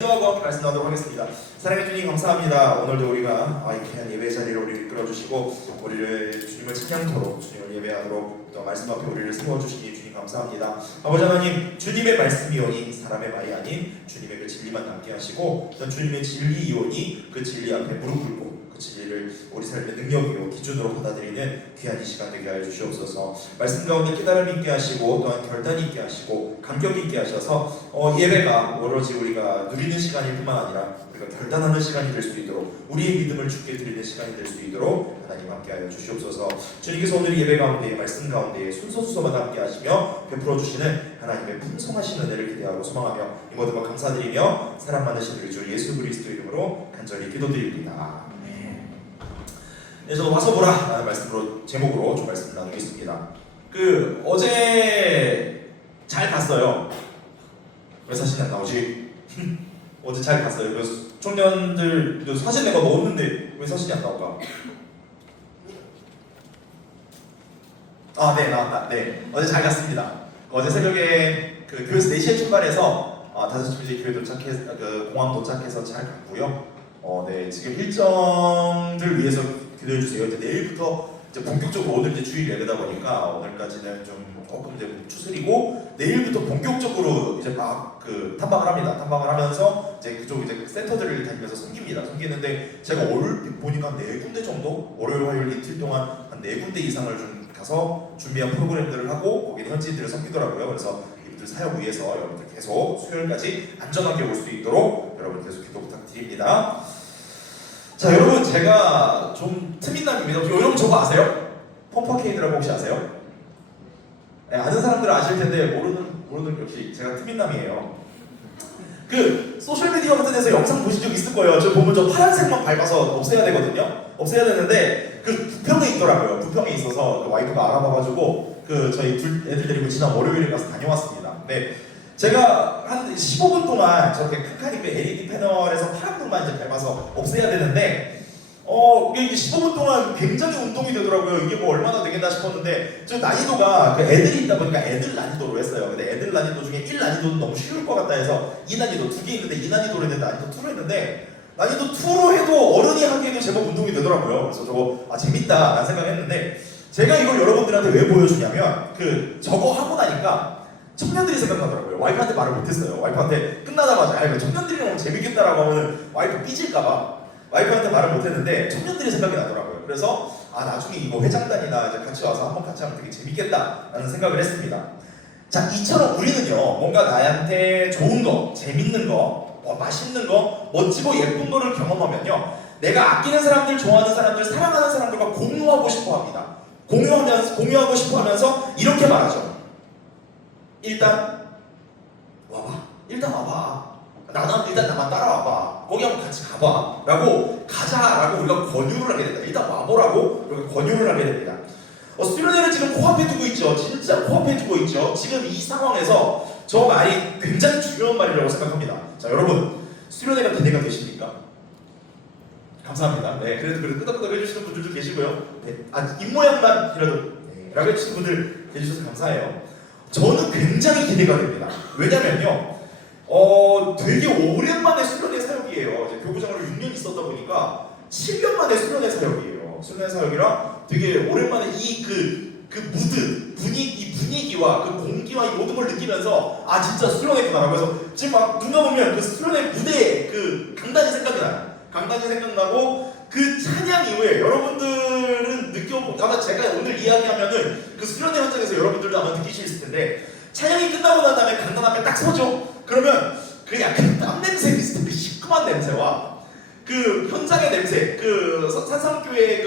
기도하고 말씀 나누도록 하겠습니다. 사랑의 주님 감사합니다. 오늘도 우리가 이렇게 예배 자리를 우리를 이끌어주시고 우리를 주님을 찬양토록 주님을 예배하도록 또 말씀 앞에 우리를 세워주시니 주님 감사합니다. 아버지 하나님, 주님의 말씀이오니 사람의 말이 아닌 주님의 그 진리만 남게 하시고 또 주님의 진리이오니 그 진리 앞에 무릎 꿇고 그 진리를 우리 삶의 능력이요 기준으로 받아들이는 귀한 이 시간 되게 하여 주시옵소서. 말씀 가운데 깨달음 있게 하시고 또한 결단 있게 하시고 감격 있게 하셔서 예배가 오로지 우리가 누리는 시간일 뿐만 아니라 우리가 결단하는 시간이 될 수 있도록 우리의 믿음을 주께 드리는 시간이 될 수 있도록 하나님 함께 하여 주시옵소서. 주님께서 오늘 예배 가운데 말씀 가운데 순서순서마다 함께 하시며 베풀어 주시는 하나님의 풍성하신 은혜를 기대하고 소망하며 이 모든 것 감사드리며 사랑 많으신 우리 주 예수 그리스도 이름으로 간절히 기도드립니다. 그래서 와서 보라 라는 말씀으로 제목으로 좀 말씀 나누겠습니다. 어제 잘 갔어요. 왜 사진이 안 나오지? 어제 잘 갔어요. 그래서 청년들 사진 내가 넣었는데 왜 사진이 안 나올까? 네, 나왔다. 네, 어제 잘 갔습니다. 어제 새벽에 교회에서 4시에 출발해서 5시쯤 이제 교회 도착해서 공항 도착해서 잘 갔고요. 네, 지금 일정들 위해서 기도해 주세요. 이제 내일부터 이제 본격적으로 오늘 이제 주일 예배다 보니까 오늘까지는 좀 조금 이제 추스리고 내일부터 본격적으로 이제 막 탐방을 합니다. 탐방을 하면서 이제 그쪽 이제 센터들을 다니면서 섬깁니다. 섬기는데 제가 얼핏 보니까 4군데 정도 월요일 화요일 이틀 동안 한 4군데 이상을 좀 가서 준비한 프로그램들을 하고 거기는 현지인들을 섬기더라고요. 그래서 이분들 사역 위해서 여러분들 계속 수요일까지 안전하게 올 수 있도록 여러분 계속 기도 부탁드립니다. 자, 여러분, 제가 좀 트민남입니다. 여러분 저거 아세요? 펌퍼케이드라고 혹시 아세요? 네, 아는 사람들은 아실 텐데 모르는 역시 제가 트민남이에요. 소셜미디어 같은 데서 영상 보신 적 있을 거예요. 저 보면 저 파란색만 밟아서 없애야 되거든요. 없애야 되는데 부평에 있더라고요. 부평에 있어서 와이프가 알아봐가지고 저희 애들 데리고 지난 월요일에 가서 다녀왔습니다. 네. 제가 한 15분 동안 저렇게 칸칸이 LED 패널에서 파란불만 이제 밟아서 없애야 되는데 이게 15분 동안 굉장히 운동이 되더라고요. 이게 뭐 얼마나 되겠나 싶었는데 저 난이도가 애들이 있다 보니까 애들 난이도로 했어요. 근데 애들 난이도 중에 1 난이도는 너무 쉬울 것 같다 해서 2 난이도 2개 있는데 2 난이도로 했는데 난이도 2로 했는데 난이도 2로 해도 어른이 하기에도 제법 운동이 되더라고요. 그래서 저거 재밌다 라는 생각했는데 제가 이걸 여러분들한테 왜 보여주냐면 저거 하고 나니까 청년들이 생각나더라고요. 와이프한테 말을 못했어요. 와이프한테 끝나자마자 이거 청년들이 너무 재밌겠다라고 하면 와이프 삐질까봐 와이프한테 말을 못했는데 청년들이 생각이 나더라고요. 그래서 나중에 이거 회장단이나 이제 같이 와서 한번 같이 하면 되게 재밌겠다라는 생각을 했습니다. 자, 이처럼 우리는요 뭔가 나한테 좋은 거, 재밌는 거, 맛있는 거, 멋지고 예쁜 거를 경험하면요 내가 아끼는 사람들, 좋아하는 사람들, 사랑하는 사람들과 공유하고 싶어 합니다. 공유하고 싶어 하면서 이렇게 말하죠. 일단 와봐. 일단 나만 따라와봐. 거기 한번 같이 가봐. 라고 가자라고 우리가 권유를 하게 된다. 일단 와보라고 우리가 권유를 하게 됩니다. 수련회를 지금 코앞에 두고 있죠. 진짜 코앞에 두고 있죠. 지금 이 상황에서 저 말이 굉장히 중요한 말이라고 생각합니다. 자, 여러분, 수련회가 기대가 되십니까? 감사합니다. 네, 그래도 끄덕끄덕 해주시는 분들도 계시고요. 네, 입모양만이라도 라고 해주시는 분들 해주셔서 감사해요. 저는 굉장히 기대가 됩니다. 왜냐면요, 되게 오랜만에 수련회 사역이에요. 이제 교부장으로 6년 있었다 보니까 7년 만에 수련회 사역이에요. 수련회 사역이라 되게 오랜만에 무드, 분위기와 공기와 이 모든 걸 느끼면서 진짜 수련회구나. 그래서 지금 막 눈 감으면 수련회 무대에 강단이 생각이 나요. 강단이 생각나고 찬양 이후에 여러분들은 아마 제가 오늘 이야기하면은 수련회 현장에서 여러분들도 아마 느끼실 텐데 찬양이 끝나고 난 다음에 강단 앞에 딱 서죠. 그러면 약간 땀 냄새 비슷한 시큼한 냄새와 현장의 냄새, 산상교회의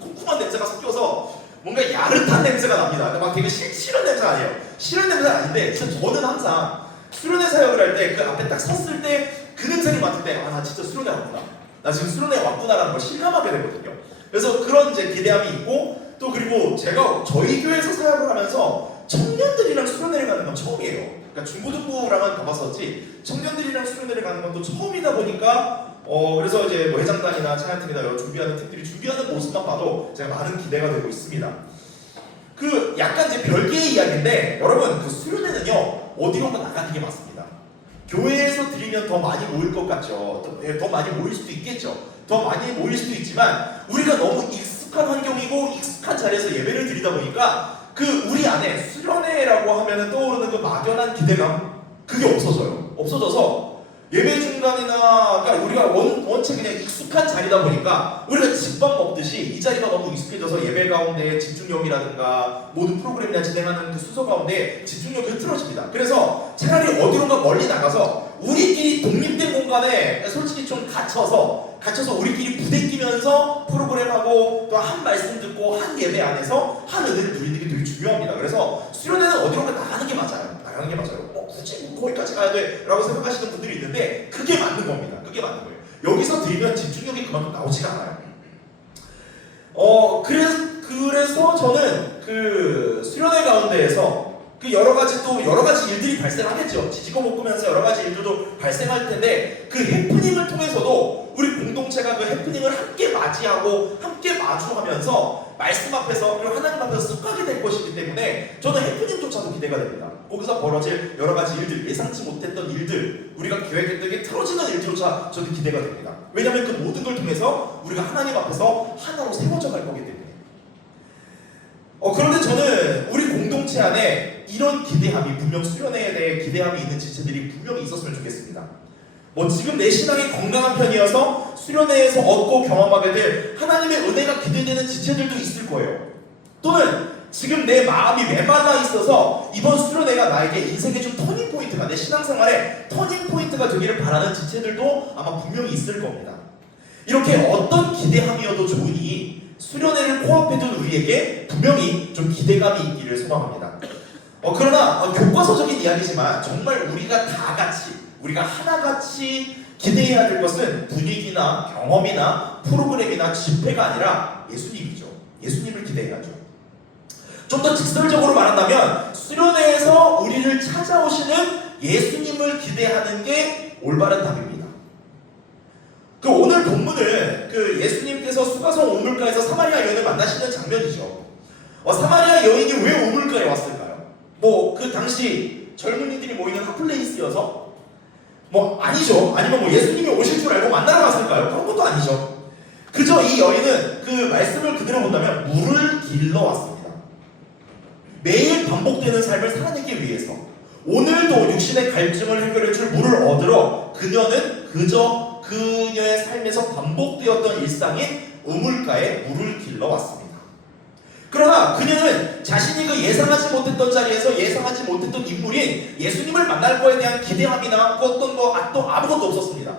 쿰쿰한 냄새가 섞여서 뭔가 야릇한 냄새가 납니다. 근데 막 되게 싫은 냄새가 아니에요. 싫은 냄새가 아닌데 저는 항상 수련회 사역을 할 때 앞에 딱 섰을 때 그 냄새를 맡을 때 나 진짜 수련회 왔구나. 나 지금 수련회 왔구나라는 걸 실감하게 되거든요. 그래서 그런 이제 기대함이 있고 또 그리고 제가 저희 교회에서 사역을 하면서 청년들이랑 수련회를 가는 건 처음이에요. 그러니까 중고등부랑은 가봤었지 청년들이랑 수련회를 가는 건 또 처음이다 보니까 그래서 이제 회장단이나 찬양팀이나 여러 준비하는 팀들이 준비하는 모습만 봐도 제가 많은 기대가 되고 있습니다. 약간 이제 별개의 이야기인데 여러분 수련회는요 어디론가 나가는 게 맞습니다. 교회에서 드리면 더 많이 모일 것 같죠. 더 많이 모일 수도 있겠죠. 더 많이 모일 수도 있지만 우리가 너무 익숙한 환경이고 익숙한 자리에서 예배를 드리다 보니까 그 우리 안에 수련회라고 하면은 떠오르는 그 막연한 기대감 그게 없어져서 예배 중간이나 그러니까 우리가 원체 그냥 익숙한 자리다 보니까 우리가 집밥 먹듯이 이 자리가 너무 익숙해져서 예배 가운데 집중력이라든가 모든 프로그램이나 진행하는 그 순서 가운데 집중력이 흐트러집니다. 그래서 차라리 어디론가 멀리 나가서 우리끼리 독립된 공간에 솔직히 좀 갇혀서 우리끼리 부대끼면서 프로그램하고 또 한 말씀 듣고 한 예배 안에서 한 은혜를 누리는 게 되게 중요합니다. 그래서 수련회는 어디론가 나가는 게 맞아요. 굳이 거기까지 가야 돼 라고 생각하시는 분들이 있는데 그게 맞는 겁니다. 그게 맞는 거예요. 여기서 드리면 집중력이 그만큼 나오지가 않아요. 그래서 저는 그 수련회 가운데에서 그 여러 가지 일들이 발생하겠죠. 지지고 볶으면서 여러 가지 일들도 발생할 텐데 그 해프닝을 통해서도 우리 공동체가 그 해프닝을 함께 맞이하고 함께 마주하면서 말씀 앞에서 그리고 하나님 앞에서 습하게 될 것이기 때문에 저는 해프닝조차도 기대가 됩니다. 거기서 벌어질 여러 가지 일들, 예상치 못했던 일들, 우리가 계획했던 게 틀어지는 일조차 저도 기대가 됩니다. 왜냐하면 그 모든 걸 통해서 우리가 하나님 앞에서 하나로 세워져 갈 거기 때문에. 그런데 저는 우리 공동체 안에 이런 기대함이 분명 수련회에 대해 기대함이 있는 지체들이 분명히 있었으면 좋겠습니다. 지금 내 신앙이 건강한 편이어서 수련회에서 얻고 경험하게 될 하나님의 은혜가 기대되는 지체들도 있을 거예요. 또는 지금 내 마음이 메말라 있어서 이번 수련회가 나에게 인생의 좀 터닝포인트가 내 신앙생활의 터닝포인트가 되기를 바라는 지체들도 아마 분명히 있을 겁니다. 이렇게 어떤 기대함이어도 좋으니 수련회를 코앞에 둔 우리에게 분명히 좀 기대감이 있기를 소망합니다. 그러나 교과서적인 이야기지만 정말 우리가 다 같이 우리가 하나같이 기대해야 될 것은 분위기나 경험이나 프로그램이나 집회가 아니라 예수님이죠. 예수님을 기대해야죠. 좀 더 직설적으로 말한다면 수련회에서 우리를 찾아오시는 예수님을 기대하는 게 올바른 답입니다. 그 오늘 본문은 그 예수님께서 수가성 우물가에서 사마리아 여인을 만나시는 장면이죠. 사마리아 여인이 왜 우물가에 왔을까요? 그 당시 젊은이들이 모이는 핫플레이스여서 아니죠. 아니면 예수님이 오실 줄 알고 만나러 갔을까요? 그런 것도 아니죠. 그저 이 여인은 그 말씀을 그대로 본다면 물을 길러 왔습니다. 매일 반복되는 삶을 살아내기 위해서 오늘도 육신의 갈증을 해결해줄 물을 얻으러 그녀는 그저 그녀의 삶에서 반복되었던 일상인 우물가에 물을 길러 왔습니다. 그러나 그녀는 자신이 그 예상하지 못했던 자리에서 예상하지 못했던 인물인 예수님을 만날 거에 대한 기대함이나 어떤 또 아무것도 없었습니다.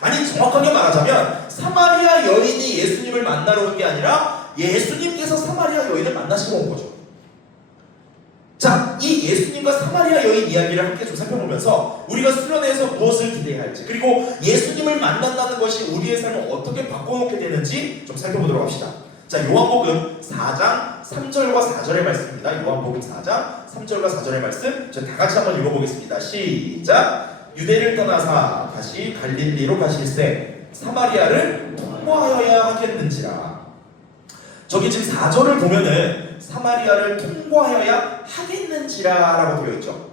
아니 정확하게 말하자면 사마리아 여인이 예수님을 만나러 온 게 아니라 예수님께서 사마리아 여인을 만나시러 온 거죠. 자, 이 예수님과 사마리아 여인 이야기를 함께 좀 살펴보면서 우리가 수련회에서 무엇을 기대해야 할지 그리고 예수님을 만난다는 것이 우리의 삶을 어떻게 바꿔놓게 되는지 좀 살펴보도록 합시다. 자, 요한복음 4장 3절과 4절의 말씀입니다. 요한복음 4장 3절과 4절의 말씀 다 같이 한번 읽어보겠습니다. 시작! 유대를 떠나사 다시 갈릴리로 가실새 사마리아를 통과하여야 하겠는지라. 저기 지금 4절을 보면은 사마리아를 통과하여야 하겠는지라 라고 되어 있죠.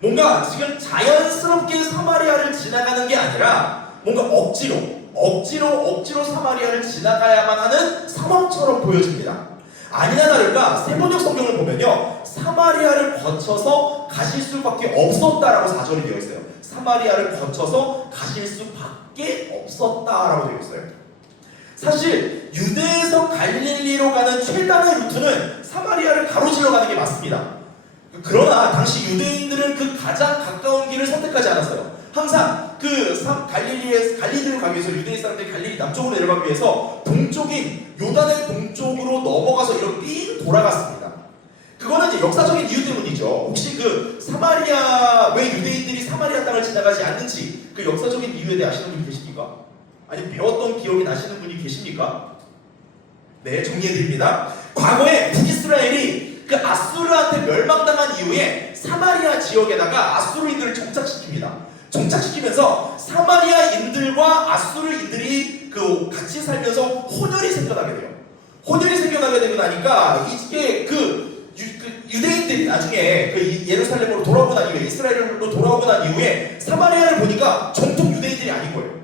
뭔가 지금 자연스럽게 사마리아를 지나가는 게 아니라 뭔가 억지로 사마리아를 지나가야만 하는 상황처럼 보여집니다. 아니나 다를까 세번역 성경을 보면요 사마리아를 거쳐서 가실 수밖에 없었다라고 4절이 되어 있어요. 사마리아를 거쳐서 가실 수밖에 없었다라고 되어 있어요. 사실 유대에서 갈릴리로 가는 최단의 루트는 사마리아를 가로질러 가는 게 맞습니다. 그러나 당시 유대인들은 그 가장 가까운 길을 선택하지 않았어요. 항상 갈릴리로 가기 위해서 유대인 사람들이 갈릴리 남쪽으로 내려가기 위해서 동쪽인 요단의 동쪽으로 넘어가서 이렇게 삥 돌아갔습니다. 그거는 이제 역사적인 이유 때문이죠. 혹시 그 사마리아 왜 유대인들이 사마리아 땅을 지나가지 않는지 그 역사적인 이유에 대해 아시는 분이 계십니까? 아니 배웠던 기억이 나시는 분이 계십니까? 네, 정리해드립니다. 과거에 북이스라엘이 그 아수르한테 멸망당한 이후에 사마리아 지역에다가 아수르인들을 정착시키면서 사마리아인들과 아수르인들이 그 같이 살면서 혼혈이 생겨나게 돼요. 혼혈이 생겨나게 되고 나니까 이게 유대인들이 나중에 그 예루살렘으로 돌아오고 난 이후에, 이스라엘로 돌아오고 난 이후에 사마리아를 보니까 정통 유대인들이 아닌 거예요.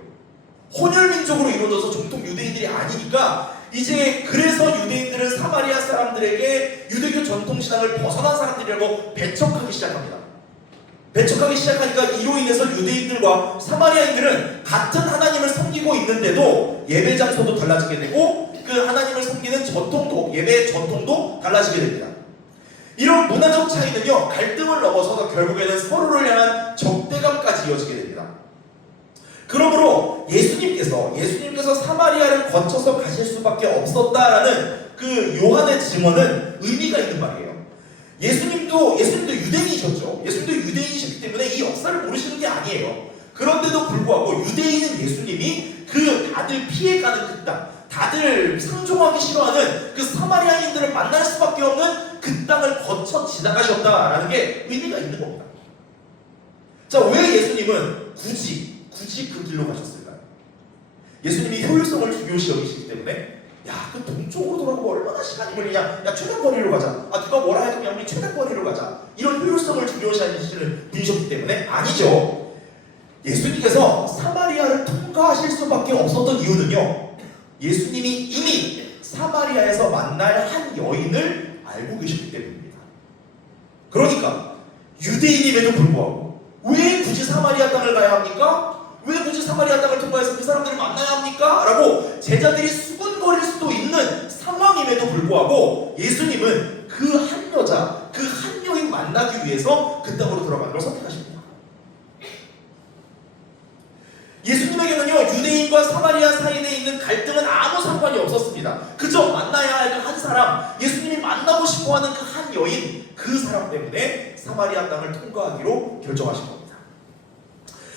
혼혈민족으로 이루어져서 정통 유대인들이 아니니까 이제 그래서 유대인들은 사마리아 사람들에게 유대교 전통신앙을 벗어난 사람들이라고 배척하기 시작합니다. 배척하기 시작하니까 이로 인해서 유대인들과 사마리아인들은 같은 하나님을 섬기고 있는데도 예배 장소도 달라지게 되고 그 하나님을 섬기는 전통도, 예배 전통도 달라지게 됩니다. 이런 문화적 차이는요, 갈등을 넘어서서 결국에는 서로를 향한 적대감까지 이어지게 됩니다. 그러므로 예수님께서 사마리아를 거쳐서 가실 수밖에 없었다라는 그 요한의 증언은 의미가 있는 말이에요. 예수님도 유대인이셨죠. 예수님도 유대인이셨기 때문에 이 역사를 모르시는 게 아니에요. 그런데도 불구하고 유대인은 예수님이 그 다들 피해가는 그 땅, 다들 상종하기 싫어하는 그 사마리아인들을 만날 수밖에 없는 그 땅을 거쳐 지나가셨다라는 게 의미가 있는 겁니다. 자, 왜 예수님은 굳이 그 길로 가셨을까요? 예수님이 효율성을 중요시 여기시기 때문에 그 동쪽으로 돌아가고 얼마나 시간이 걸리냐, 최단거리로 가자, 누가 뭐라 해도 그냥 우리 최단거리로 가자, 이런 효율성을 중요시하시는 분이셨기 때문에 아니죠. 예수님께서 사마리아를 통과하실 수밖에 없었던 이유는요, 예수님이 이미 사마리아에서 만날 한 여인을 알고 계셨기 때문입니다. 그러니까 유대인임에도 불구하고 왜 굳이 사마리아 땅을 가야 합니까? 왜 굳이 사마리아 땅을 통과해서 그 사람들을 만나야 합니까? 라고 제자들이 수군거릴 수도 있는 상황임에도 불구하고 예수님은 그 한 여자, 그 한 여인 만나기 위해서 그 땅으로 들어가는 걸 선택하십니다. 예수님에게는요, 유대인과 사마리아 사이에 있는 갈등은 아무 상관이 없었습니다. 그저 만나야 할 그 한 사람, 예수님이 만나고 싶어하는 그 한 여인, 그 사람 때문에 사마리아 땅을 통과하기로 결정하신 겁니다.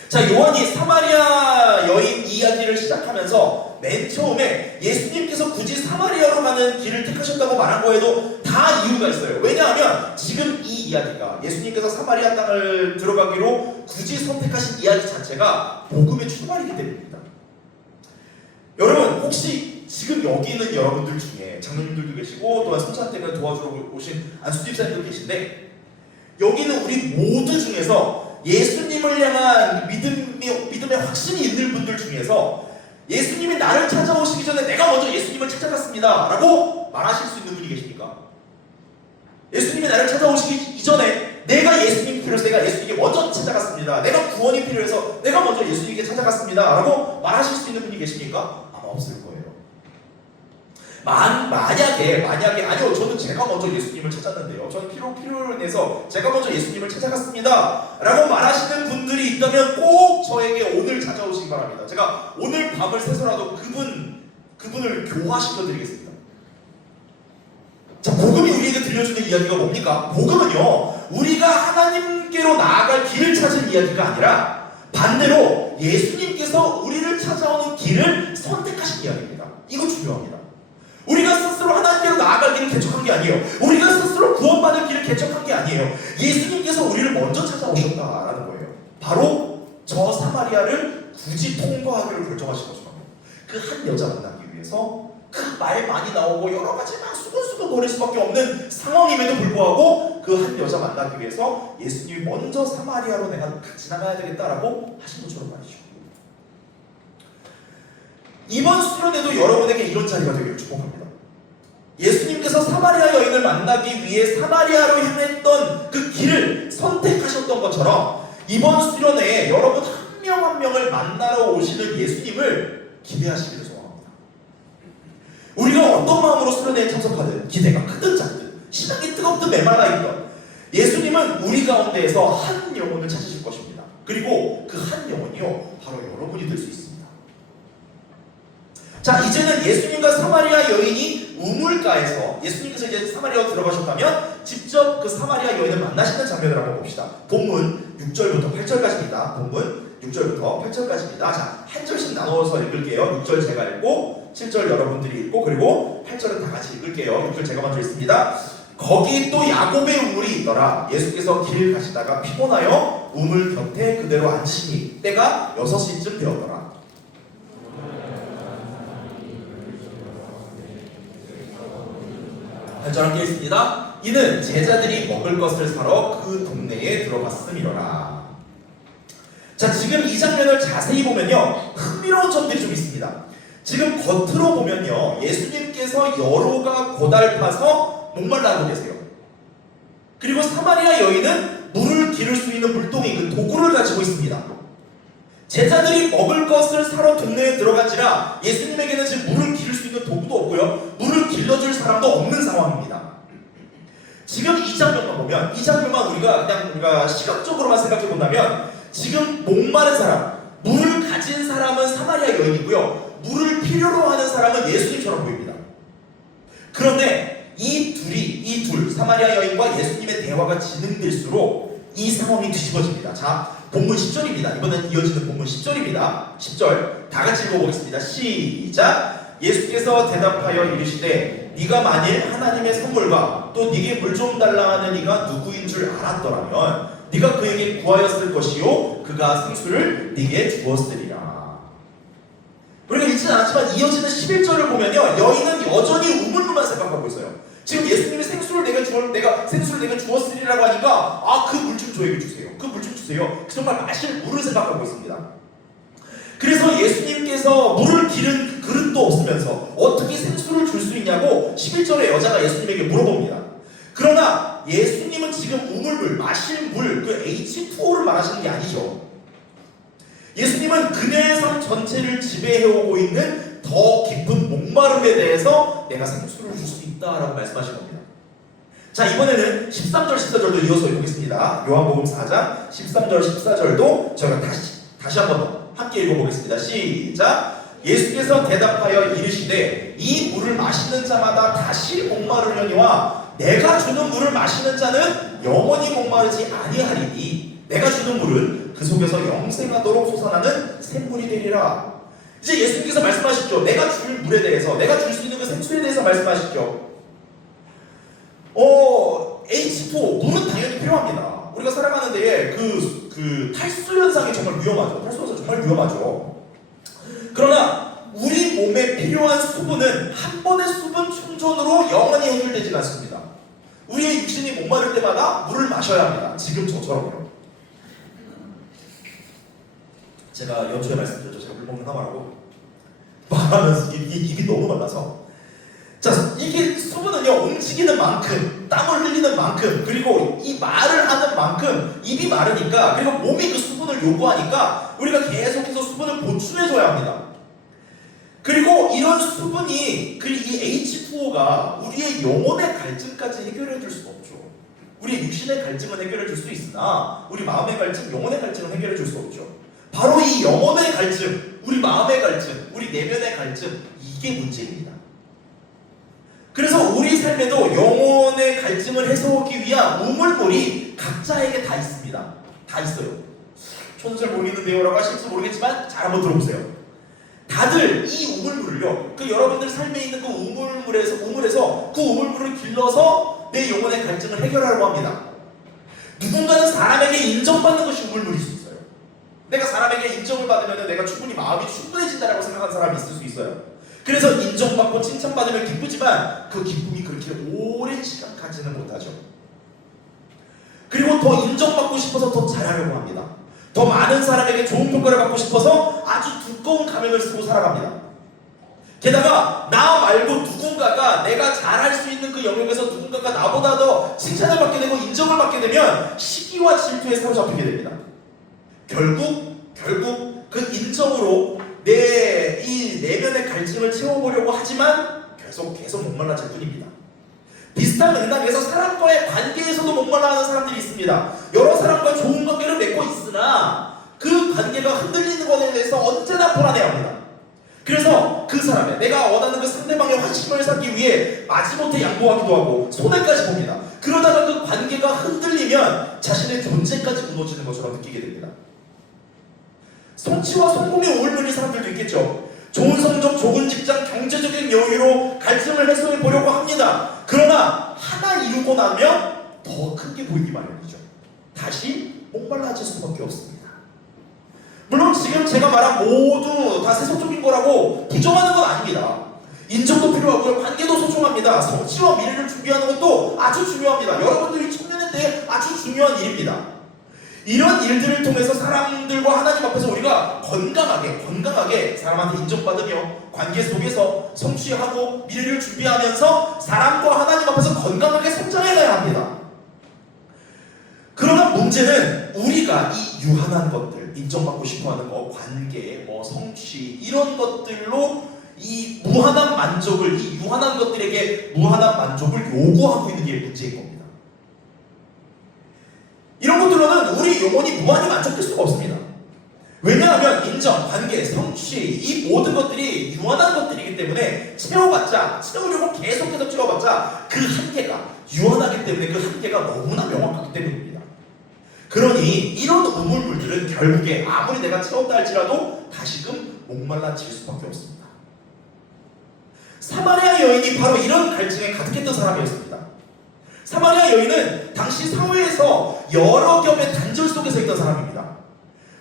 자, 요한이 사마리아 여인 이야기를 시작하면서 맨 처음에 예수님께서 굳이 사마리아로 가는 길을 택하셨다고 말한 거에도 다 이유가 있어요. 왜냐하면 지금 이 이야기가, 예수님께서 사마리아 땅을 들어가기로 굳이 선택하신 이야기 자체가 복음의 출발이기 때문입니다. 여러분, 혹시 지금 여기 있는 여러분들 중에 장로님들도 계시고 또한 손찬대가 도와주러 오신 안수집사님도 계신데, 여기는 우리 모두 중에서 예수님을 향한 믿음의 확신이 있는 분들 중에서 예수님이 나를 찾아오시기 전에 내가 먼저 예수님을 찾아갔습니다 라고 말하실 수 있는 분이 계십니까? 예수님이 나를 찾아오시기 이전에 내가 예수님이 필요해서 내가 예수님께 먼저 찾아갔습니다, 내가 구원이 필요해서 내가 먼저 예수님께 찾아갔습니다 라고 말하실 수 있는 분이 계십니까? 아마 없을 거예요. 만약에 아니요, 저는 제가 먼저 예수님을 찾았는데요, 저는 필요를 내서 제가 먼저 예수님을 찾아갔습니다 라고 말하시는 분들이 있다면 꼭 저에게 오늘 찾아오시기 바랍니다. 제가 오늘 밤을 새서라도 그분을 교화시켜드리겠습니다. 자, 복음이 우리에게 들려주는 이야기가 뭡니까? 복음은요, 우리가 하나님께로 나아갈 길을 찾은 이야기가 아니라 반대로 예수님께서 우리를 찾아오는 길을 선택하신 이야기입니다. 이거 중요합니다. 우리가 스스로 하나님께로 나아갈 길을 개척한 게 아니에요. 우리가 스스로 구원받을 길을 개척한 게 아니에요. 예수님께서 우리를 먼저 찾아오셨다라는 거예요. 바로 저 사마리아를 굳이 통과하기로 결정하신 것처럼 그 한 여자 만나기 위해서 그 말 많이 나오고 여러 가지 막 수근수근 거릴 수밖에 없는 상황임에도 불구하고 그 한 여자 만나기 위해서 예수님이 먼저 사마리아로 내가 지나가야 되겠다라고 하신 것처럼 말이죠. 이번 수련회도 여러분에게 이런 자리가 되기를 축복합니다. 예수님께서 사마리아 여인을 만나기 위해 사마리아로 향했던 그 길을 선택하셨던 것처럼 이번 수련회에 여러분 한 명 한 명을 만나러 오시는 예수님을 기대하시기를 소원합니다. 우리가 어떤 마음으로 수련회에 참석하든 기대가 크든 작든 신앙이 뜨겁든 메말라 있던 예수님은 우리 가운데에서 한 영혼을 찾으실 것입니다. 그리고 그 한 영혼이요, 바로 여러분이 될 수 있습니다. 자, 이제는 예수님과 사마리아 여인이 우물가에서, 예수님께서 이제 사마리아로 들어가셨다면 직접 그 사마리아 여인을 만나시는 장면을 한번 봅시다. 본문 6절부터 8절까지입니다. 본문 6절부터 8절까지입니다. 자, 한 절씩 나누어서 읽을게요. 6절 제가 읽고 7절 여러분들이 읽고 그리고 8절은 다 같이 읽을게요. 6절 제가 먼저 읽습니다. 거기 또 야곱의 우물이 있더라. 예수께서 길 가시다가 피곤하여 우물 곁에 그대로 앉으시니 때가 6시쯤 되었더라. 한 절 함께 읽습니다. 이는 제자들이 먹을 것을 사러 그 동네에 들어갔음이로라. 자, 지금 이 장면을 자세히 보면요, 흥미로운 점들이 좀 있습니다. 지금 겉으로 보면요, 예수님께서 여로가 고달파서 목말라하고 계세요. 그리고 사마리아 여인은 물을 기를 수 있는 물동이, 그 도구를 가지고 있습니다. 제자들이 먹을 것을 사러 동네에 들어간지라 예수님에게는 지금 물을 기를 수 있는 도구도 없고요, 물을 길러줄 사람도 없는 상황입니다. 지금 이 장면만 보면, 이 장면만 우리가 시각적으로만 생각해 본다면, 지금 목마른 사람, 물을 가진 사람은 사마리아 여인이고요, 물을 필요로 하는 사람은 예수님처럼 보입니다. 그런데 이 둘, 사마리아 여인과 예수님의 대화가 진행될수록 이 상황이 뒤집어집니다. 자, 본문 10절입니다. 이번엔 이어지는 본문 10절입니다. 10절 다 같이 읽어보겠습니다. 시작. 예수께서 대답하여 이르시되 네가 만일 하나님의 선물과 또 네게 물 좀 달라 하는 이가 누구인 줄 알았더라면 네가 그에게 구하였을 것이요 그가 생수를 네게 주었으리라. 우리가 읽지는 않았지만 이어지는 11절을 보면요, 여인은 여전히 우물물만 생각하고 있어요. 지금 예수님이 생수를 내가 주었으리라고 하니까 그 물 좀 저에게 주세요. 그 물 좀 주세요. 정말 마실 물을 생각하고 있습니다. 그래서 예수님께서 물을 기른 그릇도 없으면서 어떻게 생수를 줄 수 있냐고 11절에 여자가 예수님에게 물어봅니다. 그러나 예수님은 지금 우물물, 마실 물, 그 H2O를 말하시는 게 아니죠. 예수님은 그녀의 삶 전체를 지배해오고 있는 더 깊은 목마름에 대해서 내가 생수를 줄 수 있다라고 말씀하신 겁니다. 자, 이번에는 13절, 14절도 이어서 읽겠습니다. 요한복음 4장 13절, 14절도 저희가 다시 한번 더 함께 읽어보겠습니다. 시작. 예수께서 대답하여 이르시되 이 물을 마시는 자마다 다시 목마르려니와 내가 주는 물을 마시는 자는 영원히 목마르지 아니하리니 내가 주는 물은 그 속에서 영생하도록 솟아나는 샘물이 되리라. 이제 예수님께서 말씀하셨죠. 내가 줄 물에 대해서, 내가 줄 수 있는 그 생수에 대해서 말씀하셨죠. H2O, 물은 당연히 필요합니다. 우리가 살아가는 데에 그 탈수 현상이 정말 위험하죠. 탈수 현상 정말 위험하죠. 그러나 우리 몸에 필요한 수분은 한 번의 수분 충전으로 영원히 해결되지 않습니다. 우리의 육신이 목마를 때마다 물을 마셔야 합니다. 지금 저처럼요. 제가 연초에 말씀드렸죠. 제가 물 먹는 사람하고 말하면서 입이 너무 말라서, 자, 이게 수분은요, 움직이는 만큼, 땀을 흘리는 만큼, 그리고 이 말을 하는 만큼 입이 마르니까, 그리고 몸이 그 수분을 요구하니까 우리가 계속해서 수분을 보충해줘야 합니다. 그리고 이런 수분이, 이 H2O가 우리의 영혼의 갈증까지 해결해줄 수가 없죠. 우리 육신의 갈증은 해결해줄 수 있으나 우리 마음의 갈증, 영혼의 갈증은 해결해줄 수 없죠. 바로 이 영혼의 갈증, 우리 마음의 갈증, 우리 내면의 갈증, 이게 문제입니다. 그래서 우리 삶에도 영혼의 갈증을 해소하기 위한 우물물이 각자에게 다 있습니다. 다 있어요. 저는 잘 모르겠는데요 라고 하실지 모르겠지만 잘 한번 들어보세요. 다들 이 우물물을요, 그 여러분들 삶에 있는 그 우물에서 그 우물물을 길러서 내 영혼의 갈증을 해결하려고 합니다. 누군가는 사람에게 인정받는 것이 우물물일 수 있어요. 내가 사람에게 인정을 받으면 내가 충분히 마음이 충분해진다라고 생각하는 사람이 있을 수 있어요. 그래서 인정받고 칭찬받으면 기쁘지만 그 기쁨이 그렇게 오랜 시간 가지는 못하죠. 그리고 더 인정받고 싶어서 더 잘하려고 합니다. 더 많은 사람에게 좋은 평가를 받고 싶어서 아주 두꺼운 가면을 쓰고 살아갑니다. 게다가 나 말고 누군가가, 내가 잘할 수 있는 그 영역에서 누군가가 나보다 더 칭찬을 받게 되고 인정을 받게 되면 시기와 질투에 사로잡히게 됩니다. 결국 그 인정으로 이 내면의 갈증을 채워보려고 하지만 계속 목말라질 뿐입니다. 비슷한 맥락에서 사람과의 관계에서도 목말라하는 사람들이 있습니다. 여러 사람과 좋은 관계를 맺고 있으나 그 관계가 흔들리는 것에 대해서 언제나 불안해합니다. 그래서 그 사람의, 내가 원하는 그 상대방의 환심을 사기 위해 마지못해 양보하기도 하고 손해까지 봅니다. 그러다가 그 관계가 흔들리면 자신의 존재까지 무너지는 것처럼 느끼게 됩니다. 성취와 성공에 우물물인 사람들도 있겠죠. 좋은 성적, 좋은 직장, 경제적인 여유로 갈증을 해소해 보려고 합니다. 그러나 하나 이루고 나면 더 큰 게 보이기 마련이죠. 다시 목말라질 수밖에 없습니다. 물론 지금 제가 말한 모두 다 세속적인 거라고 부정하는 건 아닙니다. 인정도 필요하고요. 관계도 소중합니다. 성취와 미래를 준비하는 것도 아주 중요합니다. 여러분들이 청년의 때에 아주 중요한 일입니다. 이런 일들을 통해서 사람들과 하나님 앞에서 우리가 건강하게 사람한테 인정받으며 관계 속에서 성취하고 미래를 준비하면서 사람과 하나님 앞에서 건강하게 성장해가야 합니다. 그러나 문제는 우리가 이 유한한 것들, 인정받고 싶어하는 것, 관계, 성취 이런 것들로 이 무한한 만족을, 이 유한한 것들에게 무한한 만족을 요구하고 있는 게 문제인 겁니다. 이런 것들로는 우리 영혼이 무한히 만족될 수가 없습니다. 왜냐하면 인정, 관계, 성취 이 모든 것들이 유한한 것들이기 때문에 채우려고 계속해서 채워봤자 그 한계가 유한하기 때문에 그 한계가 너무나 명확하기 때문입니다. 그러니 이런 우물물들은 결국에 아무리 내가 채웠다 할지라도 다시금 목말라질 수밖에 없습니다. 사마리아 여인이 바로 이런 갈증에 가득했던 사람이었습니다. 사마리아 여인은 당시 사회에서 여러 겹의 단절 속에서 있던 사람입니다.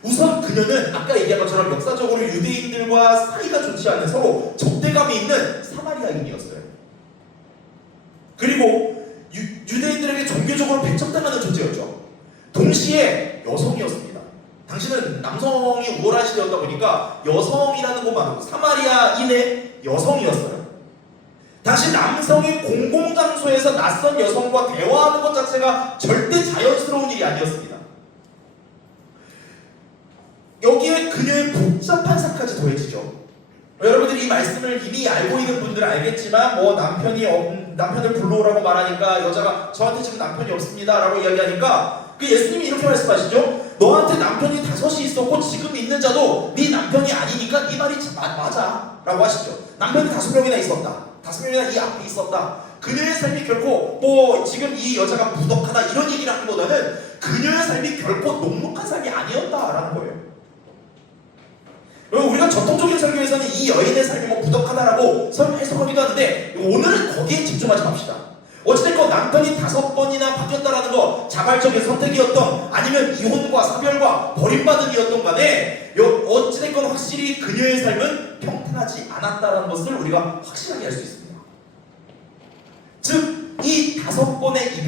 우선 그녀는 아까 얘기한 것처럼 역사적으로 유대인들과 사이가 좋지 않은 서로 적대감이 있는 사마리아인이었어요. 그리고 유대인들에게 종교적으로 배척당하는 존재였죠. 동시에 여성이었습니다. 당시는 남성이 우월한 시대였다 보니까 여성이라는 것만으로 사마리아인의 여성이었어요. 당시 남성이 공공장소에서 낯선 여성과 대화하는 것 자체가 절대 자연스러운 일이 아니었습니다. 여기에 그녀의 복잡한 삶까지 더해지죠. 여러분들이 이 말씀을 이미 알고 있는 분들은 알겠지만 남편을 불러오라고 말하니까 여자가 저한테 지금 남편이 없습니다 라고 이야기하니까 예수님이 이렇게 말씀하시죠. 너한테 남편이 5이 있었고 지금 있는 자도 네 남편이 아니니까 네 말이 맞아 라고 하시죠. 남편이 5명이나 있었다. 5명이나 이 앞에 있었다. 그녀의 삶이 결코 지금 이 여자가 부덕하다 이런 얘기를 하기보다는 그녀의 삶이 결코 녹록한 삶이 아니었다라는 거예요. 우리가 전통적인 설교에서는 이 여인의 삶이 부덕하다라고 해석하기도 하는데 오늘은 거기에 집중하지 맙시다. 어찌됐건 남편이 5번이나 바뀌었다라는 거 자발적인 선택이었던 아니면 이혼과 사별과 버림받음이었던 간에 어찌됐건 확실히 그녀의 삶은 평탄하지 않았다라는 것을 우리가 확실하게 알 수 있습니다. 즉 이 5번의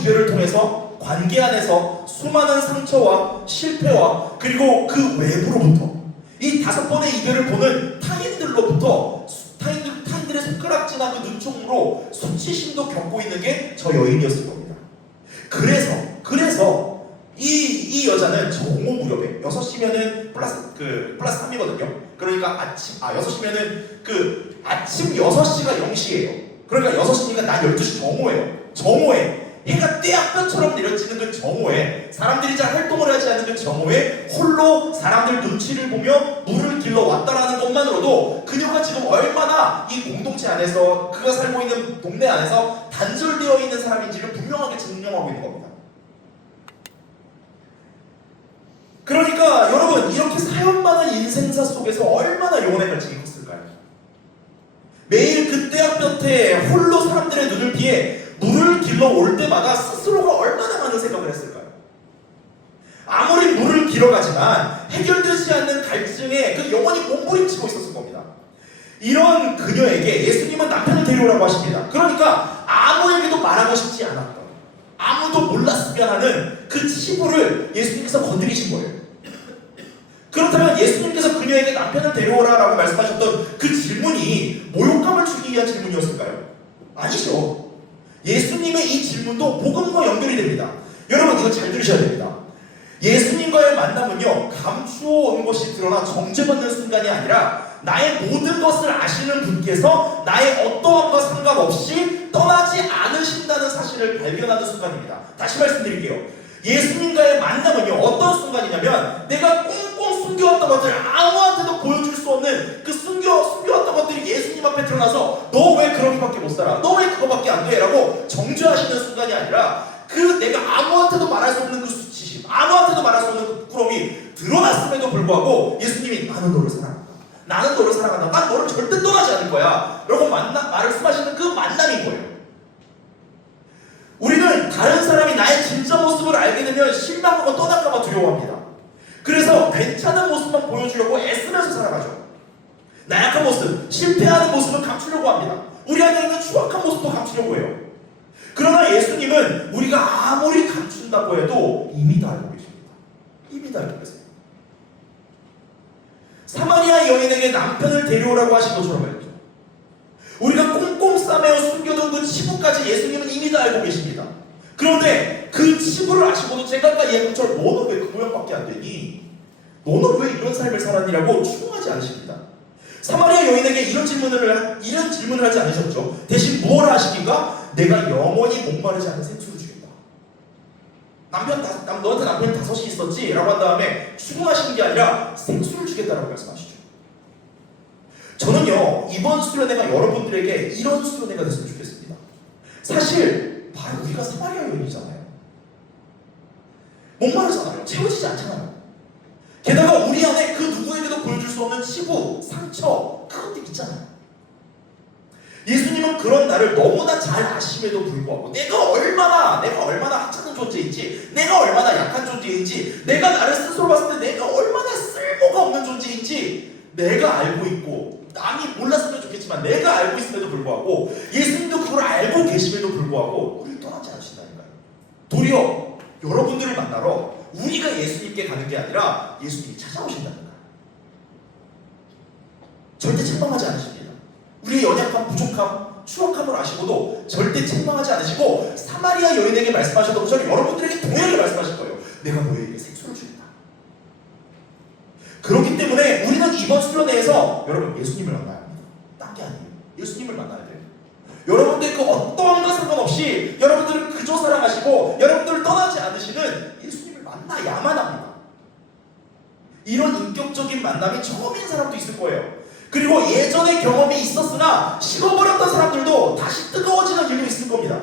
이별을 통해서 관계 안에서 수많은 상처와 실패와 그리고 그 외부로부터 이 5번의 이별을 보는 타인들로부터 타인들의 손가락질한 그 눈총으로 수치심도 겪고 있는 게 저 여인이었을 겁니다. 그래서 이 여자는 정오 무렵에 6시면은 플러스 3이거든요. 그러니까 6시면은 아침 6시가 0시예요. 그러니까 6시니까 낮 12시 정오에 해가 떼약볕처럼 내려지는 그 정오에 사람들이 잘 활동을 하지 않는 그 정오에 홀로 사람들 눈치를 보며 물을 길러 왔다라는 것만으로도 그녀가 지금 얼마나 이 공동체 안에서 그가 살고 있는 동네 안에서 단절되어 있는 사람인지를 분명하게 증명하고 있는 겁니다. 그러니까 여러분 이렇게 사연 많은 인생사 속에서 얼마나 영혼의 갈증이 컸을까요? 매일 그 떼약볕에 홀로 사람들의 눈을 피해 물을 길러 올 때마다 스스로가 얼마나 많은 생각을 했을까요? 아무리 물을 길어가지만 해결되지 않는 갈증에 그 영혼이 몸부림치고 있었을 겁니다. 이런 그녀에게 예수님은 남편을 데려오라고 하십니다. 그러니까 아무에게도 말하고 싶지 않았던 아무도 몰랐으면 하는 그 치부를 예수님께서 건드리신 거예요. 그렇다면 예수님께서 그녀에게 남편을 데려오라라고 말씀하셨던 그 질문이 모욕감을 주기 위한 질문이었을까요? 아니죠. 예수님의 이 질문도 복음과 연결이 됩니다. 여러분 이거 잘 들으셔야 됩니다. 예수님과의 만남은요 감추어 온 것이 드러나 정죄받는 순간이 아니라 나의 모든 것을 아시는 분께서 나의 어떠함과 상관없이 떠나지 않으신다는 사실을 발견하는 순간입니다. 다시 말씀드릴게요. 예수님과의 만남은요 어떤 순간이냐면 내가 꽁꽁 숨겨왔던 것들 아무한테도 보여줄 수 없는 그 숨겨왔던 것들이 예수님 앞에 드러나서 너 왜 그렇게밖에 못 살아? 너 왜 그거밖에 안 돼? 라고 정죄하시는 순간이 아니라 내가 아무한테도 말할 수 없는 그 수치심 아무한테도 말할 수 없는 그 부끄러움이 드러났음에도 불구하고 예수님이 나는 너를 사랑한다. 나는 너를 사랑한다. 난 너를 절대 떠나지 않을 거야. 라고 말씀하시는 그 만남인 거예요. 우리는 다른 사람이 나의 진짜 모습을 알게 되면 실망하고 떠날까봐 두려워합니다. 그래서 괜찮은 모습만 보여주려고 애쓰면서 살아가죠. 나약한 모습, 실패하는 모습을 감추려고 합니다. 우리 안에 있는 추악한 모습도 감추려고 해요. 그러나 예수님은 우리가 아무리 감춘다고 해도 이미 다 알고 계십니다. 이미 다 알고 계세요. 사마리아 여인에게 남편을 데려오라고 하신 것처럼 말이죠. 우리가 꽁꽁 싸매어 숨겨둔 그 치부까지 예수님은 이미 다 알고 계십니다. 그런데 그 치부를 아시고도 제가 아까 얘기한 것처럼 너는 왜 그 모양밖에 안 되니? 너는 왜 이런 삶을 살았니라고 추궁하지 않으십니다. 사마리아 여인에게 이런 질문을 하지 않으셨죠. 대신 무엇을 하시니까 내가 영원히 목마르지 않은 생수를 주겠다. 너한테 남편이 5이 있었지? 라고 한 다음에 추궁하시는 게 아니라 생수를 주겠다라고 말씀하시죠. 저는요, 이번 수련회가 여러분들에게 이런 수련회가 됐으면 좋겠습니다. 사실 바로 우리가 사마리아 여인이잖아요. 목마르잖아요. 채워지지 않잖아요. 게다가 우리 안에 그 누구에게도 보여줄 수 없는 치부, 상처, 그것도 있잖아요. 예수님은 그런 나를 너무나 잘 아심에도 불구하고 내가 얼마나 하찮은 존재인지, 내가 얼마나 약한 존재인지, 내가 나를 스스로 봤을 때 내가 얼마나 쓸모가 없는 존재인지 내가 알고 있고, 남이 몰랐으면 좋겠지만 내가 알고 있음에도 불구하고, 예수님도 그걸 알고 계심에도 불구하고 우리를 떠나지 않으신다니까요. 도리어 여러분들을 만나러 우리가 예수님께 가는 게 아니라 예수님이 찾아오신다니까요. 절대 책망하지 않으십니다. 우리의 연약함, 부족함, 추악함을 아시고도 절대 책망하지 않으시고 사마리아 여인에게 말씀하셨던 것처럼 여러분들에게 동일하게 말씀하실 거예요. 내가 너에게 생수를 주겠다. 그렇기 때문에 우리는 이번 수련회에서 여러분 예수님을 만나야 합니다. 딴 게 아니에요. 예수님을 만나야 돼요. 여러분들 그 어떠한 것 상관없이 여러분들을 그저 사랑하시고 여러분들을 떠나지 않으시는 예수님을 만나야만 합니다. 이런 인격적인 만남이 처음인 사람도 있을 거예요. 그리고 예전에 경험이 있었으나 식어버렸던 사람들도 다시 뜨거워지는 일도 있을 겁니다.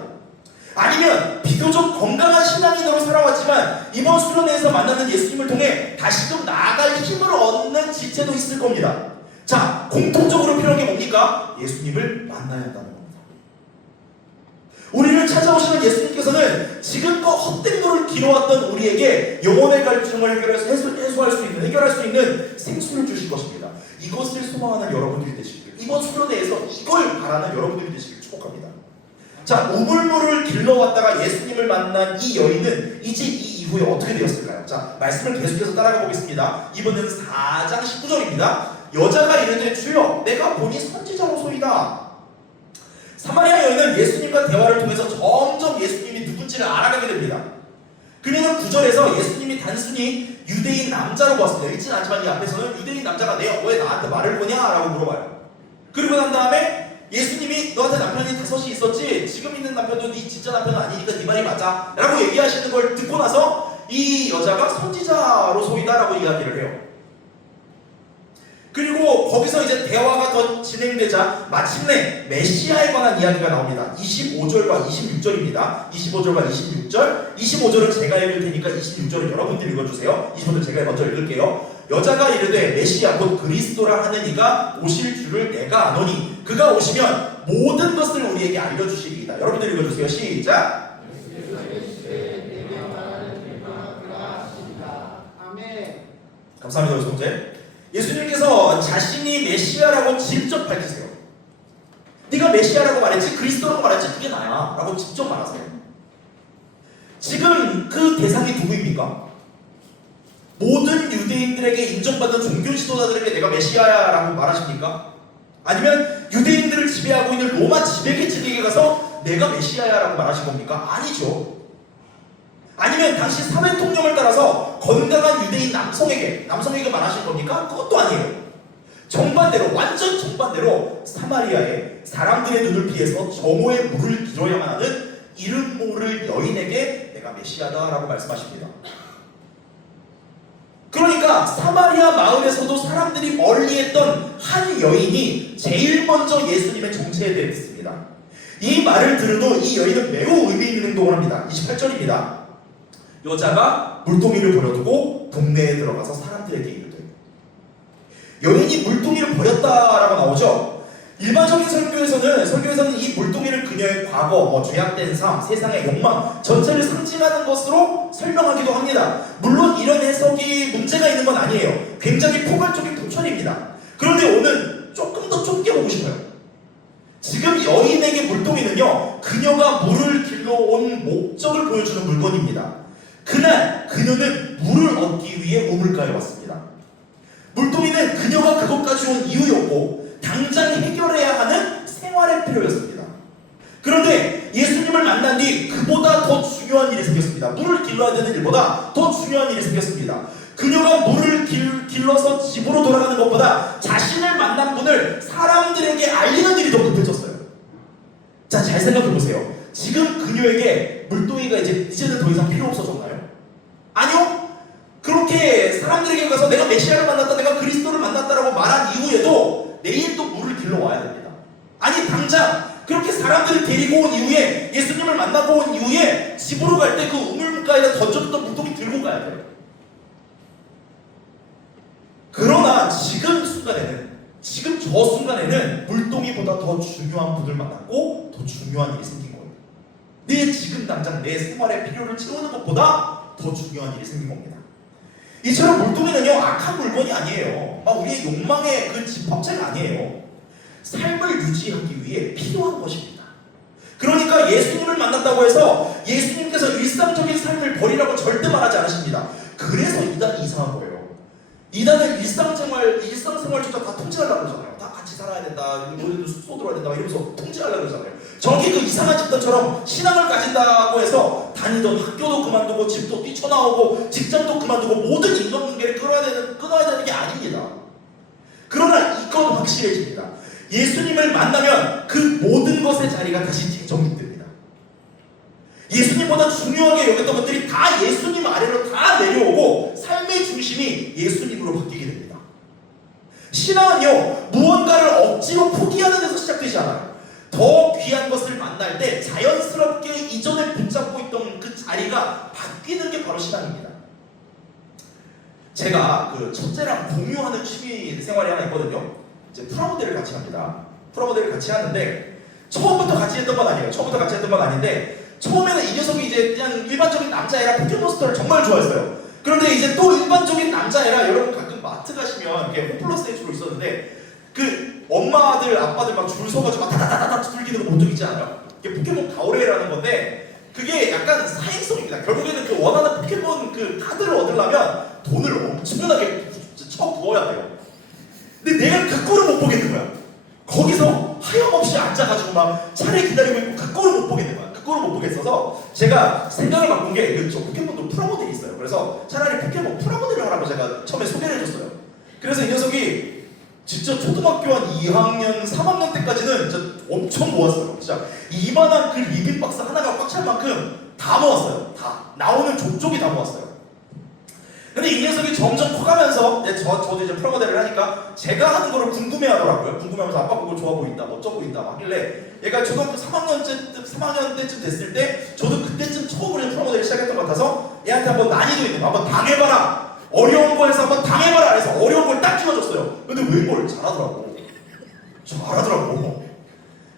아니면 비교적 건강한 신앙인으로 살아왔지만 이번 수련회에서 만나는 예수님을 통해 다시금 나아갈 힘을 얻는 지체도 있을 겁니다. 자, 공통적으로 필요한 게 뭡니까? 예수님을 만나야 한다는 겁니다. 우리를 찾아오시는 예수님께서는 지금껏 헛된 것을 길어왔던 우리에게 영혼의 갈증을 해결할 수 있는 생수를 주실 것입니다. 이것을 소망하는 여러분들이 되시길, 이번 수련회에서 이걸 바라는 여러분들이 되시길 축복합니다. 자, 우물물을 길러왔다가 예수님을 만난 이 여인은 이제 이 이후에 어떻게 되었을까요? 자, 말씀을 계속해서 따라가 보겠습니다. 이번에는 4장 19절입니다. 여자가 이르되 주여 내가 보니 선지자로소이다. 사마리아 여인은 예수님과 대화를 통해서 점점 예수님이 누군지를 알아가게 됩니다. 그녀는 9절에서 예수님이 단순히 유대인 남자로 보았습니다. 읽지는 않지만 이 앞에서는 유대인 남자가 왜 나한테 말을 거냐? 라고 물어봐요. 그리고 난 다음에 예수님이 너한테 남편이 5이 있었지? 지금 있는 남편도 네 진짜 남편은 아니니까 네 말이 맞아 라고 얘기하시는 걸 듣고 나서 이 여자가 선지자로소이다 라고 이야기를 해요. 그리고 거기서 이제 대화가 더 진행되자 마침내 메시아에 관한 이야기가 나옵니다. 25절과 26절입니다. 25절과 26절. 25절은 제가 읽을 테니까 26절은 여러분들이 읽어주세요. 25절 제가 먼저 읽을게요. 여자가 이르되 메시아 곧 그리스도라 하는 이가 오실 줄을 내가 아노니 그가 오시면 모든 것을 우리에게 알려주시리이다. 여러분들 읽어주세요. 시작. 아멘. 감사합니다. 성재. 예수님께서 자신이 메시아라고 직접 밝히세요. 네가 메시아라고 말했지, 그리스도라고 말했지, 그게 나야 라고 직접 말하세요. 지금 그 대상이 누구입니까? 모든 유대인들에게 인정받는 종교 지도자들에게 내가 메시아야 라고 말하십니까? 아니면 유대인들을 지배하고 있는 로마 지배계층에게 가서 내가 메시아야 라고 말하신 겁니까? 아니죠. 아니면 당시 사회 통념을 따라서 건강한 유대인 남성에게 말하신 겁니까? 그것도 아니에요. 정반대로, 완전 정반대로 사마리아의 사람들의 눈을 피해서 정오의 물을 길어야만 하는 이름 모를 여인에게 내가 메시아다라고 말씀하십니다. 그러니까 사마리아 마을에서도 사람들이 멀리했던 한 여인이 제일 먼저 예수님의 정체에 대해 듣습니다. 이 말을 들은 후 이 여인은 매우 의미 있는 행동을 합니다. 28절입니다. 여자가 물동이를 버려두고 동네에 들어가서 사람들에게 이르되. 여인이 물동이를 버렸다라고 나오죠. 일반적인 설교에서는 이 물동이를 그녀의 과거, 죄악된 삶, 세상의 욕망 전체를 상징하는 것으로 설명하기도 합니다. 물론 이런 해석이 문제가 있는 건 아니에요. 굉장히 포괄적인 도천입니다. 그런데 오늘 보여주는 물건입니다. 그날 그녀는 물을 얻기 위해 우물가에 왔습니다. 물동이는 그녀가 그것까지 온 이유였고 당장 해결해야 하는 생활의 필요였습니다. 그런데 예수님을 만난 뒤 그보다 더 중요한 일이 생겼습니다. 물을 길러야 되는 일보다 더 중요한 일이 생겼습니다. 그녀가 물을 길러서 집으로 돌아가는 것보다 자신을 만난 분을 사람들에게 알리는 일이 더 급해졌어요. 자, 잘 생각해보세요. 지금 그녀에게 물동이가 이제는 더 이상 필요 없어졌나요? 아니요. 그렇게 사람들에게 가서 내가 메시아를 만났다, 내가 그리스도를 만났다라고 말한 이후에도 내일 또 물을 길러 와야 됩니다. 아니, 당장 그렇게 사람들을 데리고 온 이후에, 예수님을 만나고 온 이후에 집으로 갈 때 그 우물가에다 던져뒀던 물동이 들고 가야 돼요. 그러나 지금 저 순간에는 물동이보다 더 중요한 분을 만났고 더 중요한 일이 생긴 거예요. 지금 당장 내 생활의 필요를 채우는 것보다 더 중요한 일이 생긴 겁니다. 이처럼 물동이는요, 악한 물건이 아니에요. 우리의 욕망의 그 집합체가 아니에요. 삶을 유지하기 위해 필요한 것입니다. 그러니까 예수님을 만났다고 해서 예수님께서 일상적인 삶을 버리라고 절대 말하지 않으십니다. 그래서 이단이 이상한 거예요. 이단은 일상생활조차 다 통제하려고 그러잖아요. 다 같이 살아야 된다, 너희들 숙소 들어야 된다 이러면서 통제하려고 그러잖아요. 저기 그 이상한 집단처럼 신앙을 가진다고 해서 다니던 학교도 그만두고 집도 뛰쳐나오고 직장도 그만두고 모든 인간관계를 끊어야 되는 게 아닙니다. 그러나 이건 확실해집니다. 예수님을 만나면 그 모든 것의 자리가 다시 재정립됩니다. 예수님보다 중요하게 여겼던 것들이 다 예수님 아래로 다 내려오고 삶의 중심이 예수님으로 바뀌게 됩니다. 신앙은요, 무언가를 억지로 포기하는 데서 시작되지 않아요. 더 귀한 것을 만날 때 자연스럽게 이전에 붙잡고 있던 그 자리가 바뀌는 게 바로 신앙입니다. 제가 그 첫째랑 공유하는 취미 생활이 하나 있거든요. 이제 프라모델을 같이 합니다. 프라모델을 같이 하는데 처음부터 같이 했던 건 아닌데 처음에는 이 녀석이 이제 그냥 일반적인 남자애라 포켓몬스터를 정말 좋아했어요. 그런데 이제 또 일반적인 남자애라, 여러분 가끔 마트 가시면 이렇게 홈플러스에 주로 있었는데 그 엄마들 아빠들 막 줄 서가지고 막 다다다다다 두들기는 거 본 적 있지 않아요? 이게 포켓몬 가오레라는 건데 그게 약간 사행성입니다. 결국에는 그 원하는 포켓몬 그 카드를 얻으려면 돈을 엄청나게 쳐 부어야 돼요. 근데 내가 그 꼴을 못 보겠는 거야. 거기서 하염없이 앉아가지고 막 차례 기다리고 있고 그 꼴을 못 보겠는 거야. 그 꼴을 못 보겠어서 제가 생각을 바꾼 게, 저 포켓몬도 프라모델이 있어요. 그래서 차라리 포켓몬 프라모델을 하라고 제가 처음에 소개를 해줬어요. 그래서 이 녀석이 진짜 초등학교 한 2학년, 3학년 때까지는 진짜 엄청 모았어요. 진짜 이만한 그 리빙 박스 하나가 꽉 찰 만큼 다 모았어요. 다 나오는 족족이 다 모았어요. 근데 이 녀석이 점점 커가면서 저도 이제 프라모델을 하니까 제가 하는 거를 궁금해하더라고요. 궁금해하면서 아빠 그거 좋아 보인다, 멋져 보인다 막 하길래 얘가 초등학교 3학년 때쯤 됐을 때 저도 그때쯤 처음으로 프라모델을 시작했던 것 같아서 얘한테 한번 난이도 있는 거 한번 당해봐라, 어려운 거에서 한번 당해봐라 해서 어려운 걸 딱 찍어줬어요. 근데 왜 이걸 잘하더라고.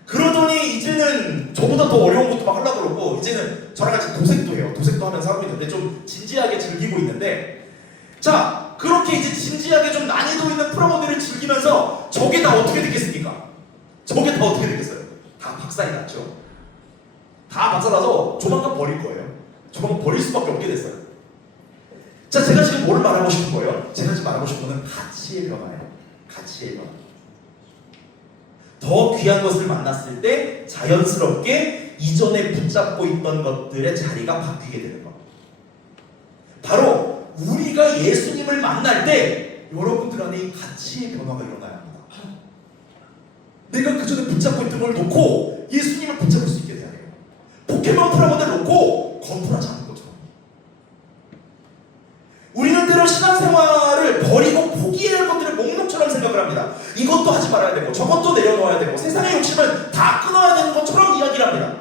그러더니 이제는 저보다 더 어려운 것도 막 하려고 그러고 이제는 저랑 같이 도색도 해요. 도색도 하면서 하고 있는데 좀 진지하게 즐기고 있는데, 자, 그렇게 이제 진지하게 좀 난이도 있는 프라모델을 즐기면서 저게 다 어떻게 됐겠습니까? 다 박살이 났죠. 다 박살나서 조만간 버릴 거예요. 조만간 버릴 수밖에 없게 됐어요. 자, 제가 지금 뭘 말하고 싶은 거예요? 제가 지금 말하고 싶은 거는 가치의 변화예요. 가치의 변화. 더 귀한 것을 만났을 때 자연스럽게 이전에 붙잡고 있던 것들의 자리가 바뀌게 되는 것. 바로 우리가 예수님을 만날 때 여러분들 안에 이 가치의 변화가 일어나야 합니다. 내가 그전에 붙잡고 있던 걸 놓고 예수님을 붙잡을 수 있게 돼야 돼요. 포켓몬 프라모델 놓고 건프라지 않는 것처럼. 우리는 때로 신앙생활을 버리고 포기해야 할 것들을 목록처럼 생각을 합니다. 이것도 하지 말아야 되고 저것도 내려놓아야 되고 세상의 욕심을 다 끊어야 되는 것처럼 이야기를 합니다.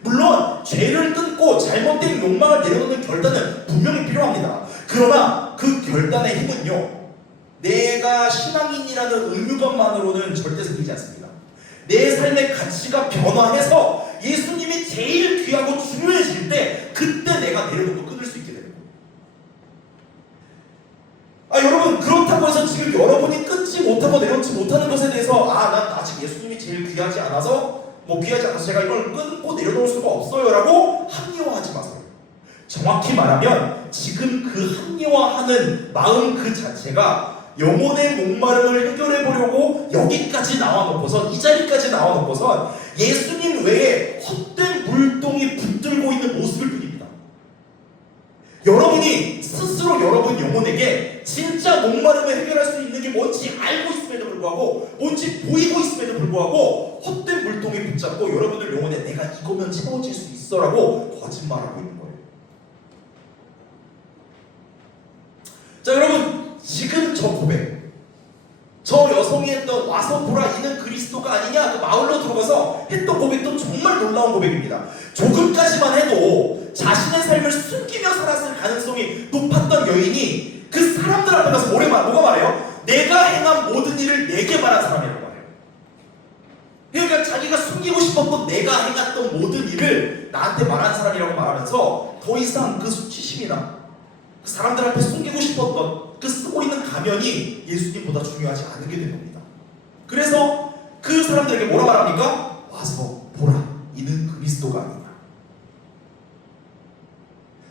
물론 죄를 끊고 잘못된 욕망을 내려놓는 결단은 분명히 필요합니다. 그러나 그 결단의 힘은요, 내가 신앙인이라는 의무감만으로는 절대 생기지 않습니다. 내 삶의 가치가 변화해서 예수님이 제일 귀하고 중요해질 때 그때 내가 내려놓고 끊을 수 있게 되는 거예요. 여러분, 그렇다고 해서 지금 여러분이 끊지 못하고 내려놓지 못하는 것에 대해서 난 아직 예수님이 제일 귀하지 않아서 제가 이걸 끊고 내려놓을 수가 없어요 라고 합리화하지 마세요. 정확히 말하면 지금 그 합리화하는 마음 그 자체가 영혼의 목마름을 해결해 보려고 여기까지 나와놓고선, 이 자리까지 나와놓고선 예수님 외에 헛된 물동이 붙들고 있는 모습을 뿐입니다. 여러분이 스스로 여러분 영혼에게 진짜 목마름을 해결할 수 있는 게 뭔지 알고 있음에도 불구하고, 뭔지 보이고 있음에도 불구하고 헛된 물동이 붙잡고 여러분들 영혼에 내가 이거면 채워질 수 있어라고 거짓말하고 있는 거예요. 자, 여러분, 지금 저 고백, 저 여성이 했던 와서 보라 이는 그리스도가 아니냐, 그 마을로 들어가서 했던 고백도 정말 놀라운 고백입니다. 조금까지만 해도 자신의 삶을 숨기며 살았을 가능성이 높았던 여인이 그 사람들 앞에 가서 뭐가 말해요? 내가 행한 모든 일을 내게 말한 사람이라고 말해요. 그러니까 자기가 숨기고 싶었던 내가 행했던 모든 일을 나한테 말한 사람이라고 말하면서 더 이상 그 수치심이나 그 사람들 앞에 숨기고 싶었던 그 쓰고 있는 가면이 예수님보다 중요하지 않게 된 겁니다. 그래서 그 사람들에게 뭐라 말합니까? 와서 보라, 이는 그리스도가 아니냐.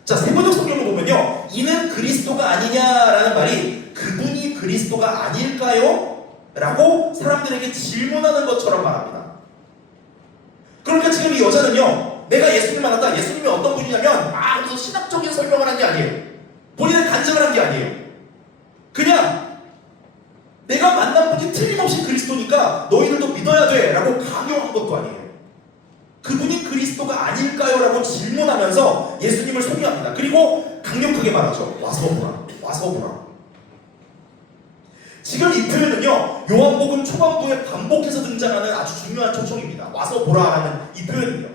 자, 세번역 성경을 보면요, 이는 그리스도가 아니냐라는 말이 그분이 그리스도가 아닐까요? 라고 사람들에게 질문하는 것처럼 말합니다. 그러니까 지금 이 여자는요, 내가 예수님을 만났다, 예수님이 어떤 분이냐면 무슨 신학적인 설명을 한 게 아니에요. 본인의 간증을 한 게 아니에요. 그냥 내가 만난 분이 틀림없이 그리스도니까 너희들도 믿어야 돼 라고 강요한 것도 아니에요. 그분이 그리스도가 아닐까요? 라고 질문하면서 예수님을 소개합니다. 그리고 강력하게 말하죠. 와서 보라, 와서 보라. 지금 이 표현은요, 요한복음 초반부에 반복해서 등장하는 아주 중요한 초청입니다. 와서 보라라는 이 표현은요,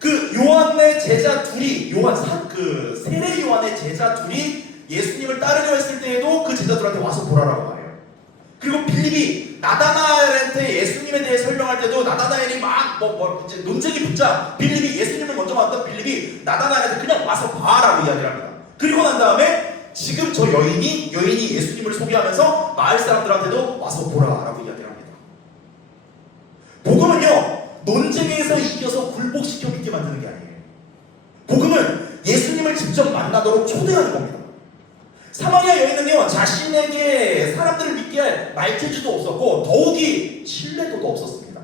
그 요한의 제자 둘이, 세례 요한의 제자 둘이 예수님을 따르려 했을 때에도 그 제자들한테 와서 보라라고 말해요. 그리고 빌립이 나다나엘한테 예수님에 대해 설명할 때도 나다나엘이 이제 논쟁이 붙자 빌립이, 예수님을 먼저 만났던 빌립이 나다나엘한테 그냥 와서 봐라고 이야기를 합니다. 그리고 난 다음에 지금 저 여인이 예수님을 소개하면서 마을 사람들한테도 와서 보라라고 이야기를 합니다. 복음은요, 논쟁에서 이겨서 굴복시켜 믿게 만드는 게 아니에요. 복음은 예수님을 직접 만나도록 초대하는 겁니다. 사마리아 여인은요, 자신에게 사람들을 믿게 할 말재주도 없었고 더욱이 신뢰도도 없었습니다.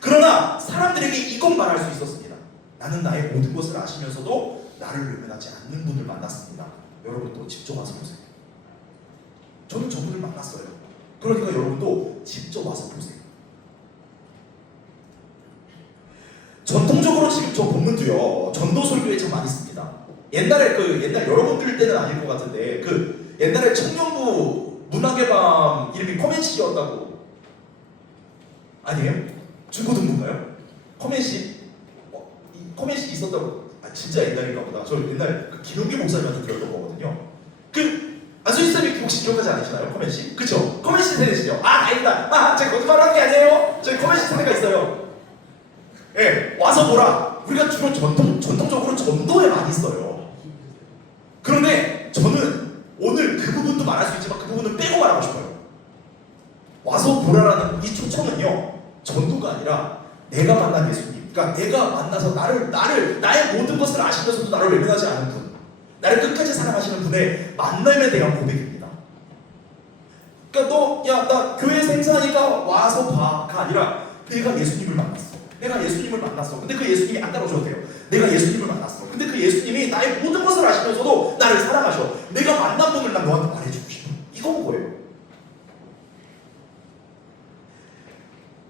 그러나 사람들에게 이것 말할 수 있었습니다. 나는 나의 모든 것을 아시면서도 나를 외면하지 않는 분을 만났습니다. 여러분도 직접 와서 보세요. 저는 저분을 만났어요. 그러니까 여러분도 직접 와서 보세요. 전통적으로 지금 저 본문도요, 전도설교에 참 많이 씁니다. 옛날 여러분들 때는 아닐 것 같은데, 그 옛날에 청년부 문학의 밤 이름이 커맨시였다고. 아니에요? 중고등부인가요? 커맨시? 커맨시 있었다고. 진짜 옛날인가 보다. 저 옛날 그 김용기 목사님한테 들었던 거거든요. 안수희 쌤이 혹시 기억하지 않으시나요? 커맨시? 그쵸? 커맨시 세대시죠? 아닙니다. 제가 거짓말하는 게 아니에요. 저희 커맨시 세대가 있어요. 예, 와서 보라. 우리가 주로 전통적으로 전도에 많이 써요. 그런데 저는 오늘 그 부분도 말할 수 있지만 그 부분은 빼고 말하고 싶어요. 와서 보라라는 이 초청은요, 전도가 아니라 내가 만난 예수님, 그러니까 내가 만나서 나의 모든 것을 아시면서도 나를 외면하지 않은 분, 나를 끝까지 사랑하시는 분의 만남에 대한 고백입니다. 그러니까 나 교회 생사하니까 와서 봐가 아니라 내가 예수님을 만났어. 내가 예수님을 만났어. 근데 그 예수님이 안 따라오셔도 돼요. 내가 예수님을 만났어. 근데 그 예수님이 나의 모든 것을 아시면서도 나를 사랑하셔. 내가 만난 분을 난 너한테 말해주고 싶어. 이건 거예요.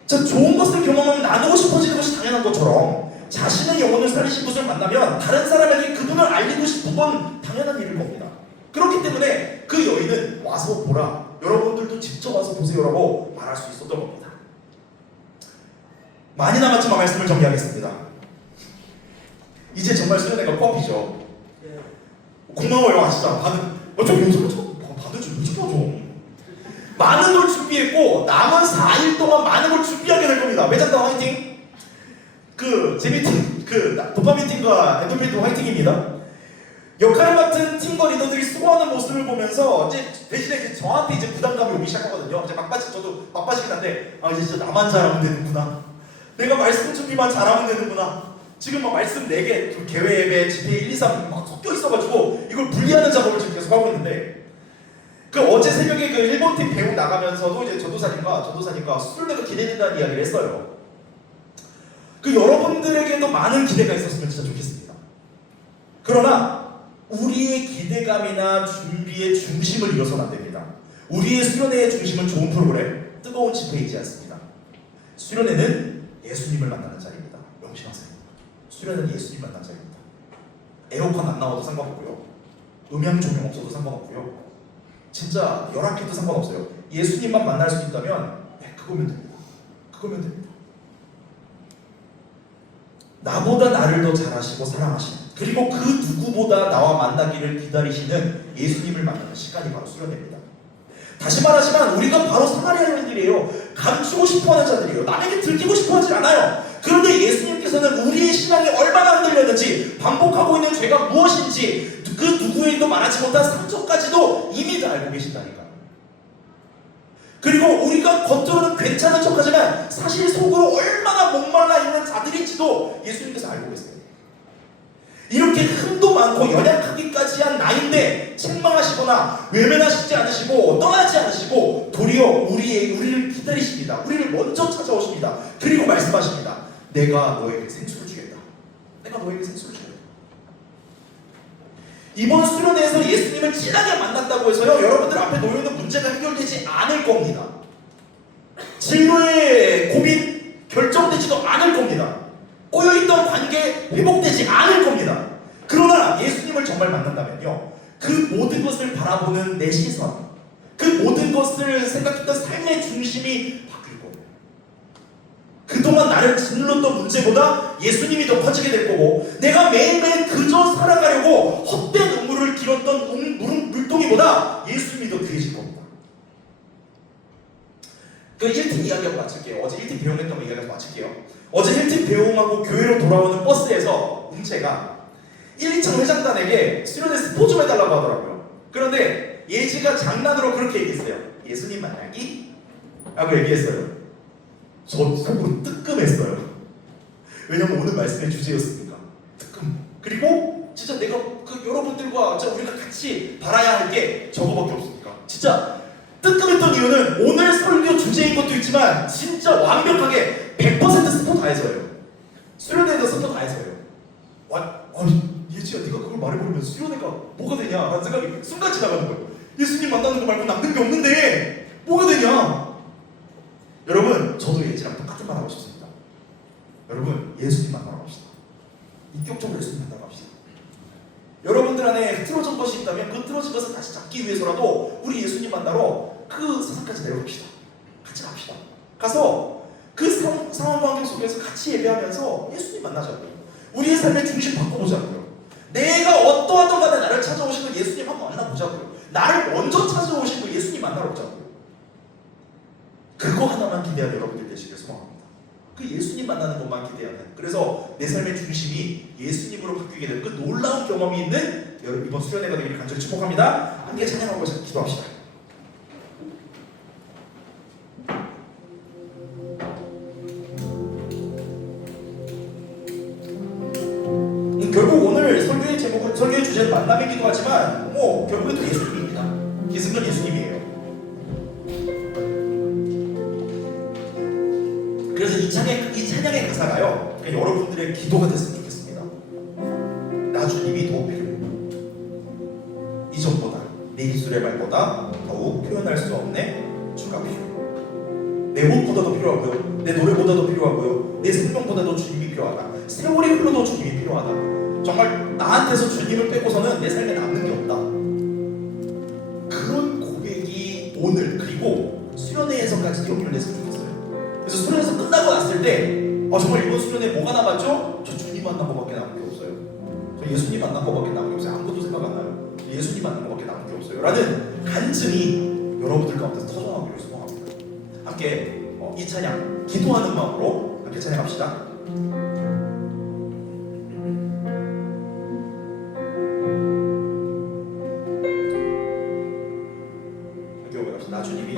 자, 좋은 것을 경험하면 나누고 싶어지는 것이 당연한 것처럼 자신의 영혼을 살리신 분을 만나면 다른 사람에게 그분을 알리고 싶은 건 당연한 일일 겁니다. 그렇기 때문에 그 여인은 와서 보라. 여러분들도 직접 와서 보세요라고 말할 수 있었던 겁니다. 많이 남았지만 말씀을 정리하겠습니다. 이제 정말 수련회가 코앞이죠. 고마워요, 진짜. 좀 용서를 다들 좀 해줘봐 좀. 많은 걸 준비했고 남은 4일 동안 많은 걸 준비하게 될 겁니다. 매장당 화이팅! 재미팅, 도파민 팀과 엔돌핀 팀 화이팅입니다. 역할을 맡은 팀과 리더들이 수고하는 모습을 보면서 대신에 저한테 부담감이 오기 시작하거든요. 저도 막바지긴 한데 이제 진짜 나만 잘하면 되는구나. 내가 말씀 준비만 잘하면 되는구나. 지금 막 말씀 4개, 개회 예배, 집회 1, 2, 3 막 섞여 있어가지고 이걸 분리하는 작업을 지금 계속 하고 있는데, 그 어제 새벽에 그 일본 팀 배우 나가면서도 이제 전도사님과 수련회가 기대된다는 이야기를 했어요. 그 여러분들에게도 많은 기대가 있었으면 진짜 좋겠습니다. 그러나 우리의 기대감이나 준비의 중심을 잃어서는 안 됩니다. 우리의 수련회의 중심은 좋은 프로그램, 뜨거운 집회이지 않습니다. 수련회는 예수님을 만나는 자리입니다. 명심하세요. 수련회는 예수님 만나는 자리입니다. 에어컨 안 나와도 상관없고요, 음향 조명 없어도 상관없고요, 진짜 열악해도 상관없어요. 예수님만 만날 수 있다면 그거면 됩니다. 그거면 됩니다. 나보다 나를 더 잘 아시고 사랑하시는, 그리고 그 누구보다 나와 만나기를 기다리시는 예수님을 만나는 시간이 바로 수련회입니다. 다시 말하지만 우리가 바로 사마리아인들이에요. 감추고 싶어하는 자들이에요. 남에게 들키고 싶어하지 않아요. 그런데 예수님께서는 우리의 신앙이 얼마나 흔들렸는지, 반복하고 있는 죄가 무엇인지, 그 누구에게도 말하지 못한 상처까지도 이미 다 알고 계신다니까. 그리고 우리가 겉으로는 괜찮은 척하지만 사실 속으로 얼마나 목말라 있는 자들인지도 예수님께서 알고 계세요. 이렇게 흠도 많고 연약하기까지 한 나인데 책망하시거나 외면하시지 않으시고 떠나지 않으시고 도리어 우리를 기다리십니다. 우리를 먼저 찾아오십니다. 그리고 말씀하십니다. 내가 너에게 생수를 주겠다. 내가 너에게 생수를 주겠다. 이번 수련회에서 예수님을 진하게 만났다고 해서요, 여러분들 앞에 놓여있는 문제가 해결되지 않을 겁니다. 진로의 고민 결정되지도 않을 겁니다. 꼬여있던 관계 회복되지 않을 겁니다. 그러나 예수님을 정말 만난다면요, 그 모든 것을 바라보는 내 시선, 그 모든 것을 생각했던 삶의 중심이 바뀔 거예요. 그동안 나를 짓눌렀던 문제보다 예수님이 더 커지게 될 거고, 내가 매일매일 그저 살아가려고 헛된 우물을 길었던 물동이보다 예수님이 더 귀해질 겁니다. 그 1팀 이야기하고 마칠게요. 어제 1팀 배웅했던 거 이야기하고 마칠게요. 어제 1팀 배웅하고 교회로 돌아오는 버스에서 웅채가 1, 2층 회장단에게 수련회 스포 좀 해달라고 하더라고요. 그런데 예지가 장난으로 그렇게 얘기했어요. 예수님 만나기? 라고 얘기했어요. 저 속으로 뜨끔했어요. 왜냐면 오늘 말씀의 주제였으니까. 뜨끔. 그리고 진짜 내가 여러분들과 진짜 우리가 같이 바라야 할 게 저거밖에 없으니까. 진짜 뜨끔했던 이유는 오늘 설교 주제인 것도 있지만 진짜 완벽하게 100% 스포 다 해서예요. 수련회에서 스포 다 해서예요. 아니 예지야, 네가 그걸 말해버리면 수련회가 뭐가 되냐 라는 생각이 순간 지나가는 거예요. 예수님 만나는 거 말고 남는 게 없는데 뭐가 되냐. 여러분, 저도 예지랑 똑같은 말 하고 싶습니다. 여러분, 예수님 만나러 갑시다. 인격적으로 예수님 만나러 갑시다. 여러분들 안에 흐트러진 것이 있다면 그 흐트러진 것을 다시 잡기 위해서라도 우리 예수님 만나러 그 세상까지 내려갑시다. 같이 갑시다. 가서 그 상황 환경 속에서 같이 예배하면서 예수님 만나자고요. 우리의 삶의 중심 바꿔보자고요. 내가 어떠하던 간에 나를 찾아오시는 예수님 한번 만나보자고요. 나를 먼저 찾아오시고 예수님 만나러 오자고요. 그거 하나만 기대하는 여러분들 되시길 소망합니다. 그 예수님 만나는 것만 기대하는, 그래서 내 삶의 중심이 예수님으로 바뀌게 되는 그 놀라운 경험이 있는 여러분, 이번 수련회가 되기를 간절히 축복합니다. 함께 찬양하고 기도합시다. 결국 오늘 설교의 주제는 만남이기도 하지만 결국엔 또 예수님입니다. 기승전 예수님이에요. 그래서 이 찬양의 가사가요, 여러분들의 기도가 됐으면 좋겠습니다. 나 주님이 더 필요해. 이전보다, 내 입술의 말보다 더욱 표현할 수 없네. 주가 필요해. 내 옷보다도 필요하고요, 내 노래보다도 필요하고요, 내 생명보다도 주님이 필요하다. 세월이 흘러도 주님이 필요하다. 정말 나한테서 주님을 빼고서는 내 삶에 남는 게 없다. 그런 고백이 오늘, 그리고 수련회에서까지 연결됐으면 좋겠어요. 그래서 수련회에서 끝나고 났을 때 정말 이번 수련회 뭐가 남았죠? 저 주님 만난 것밖에 남은 게 없어요. 저 예수님 만난 것밖에 남은 게 없어요. 아무것도 생각 안 나요. 예수님 만난 것밖에 남은 게 없어요. 라는 간증이 여러분들 가운데서 터져나오기를 소망합니다. 함께 이 찬양 기도하는 마음으로 함께 찬양합시다. 나 주님이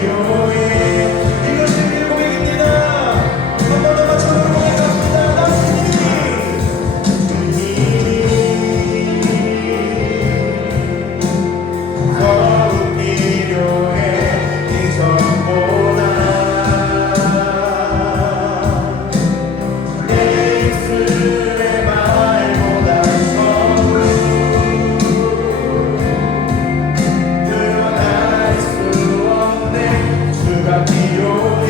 필요해. 이것이 우리의 고백입니다. 한 번 더 마찬가지로 고백합니다. 나 주님이 더욱 필요해. 이전보다 내 입술의 말보다 드러날 수 없네. 주가 필요해.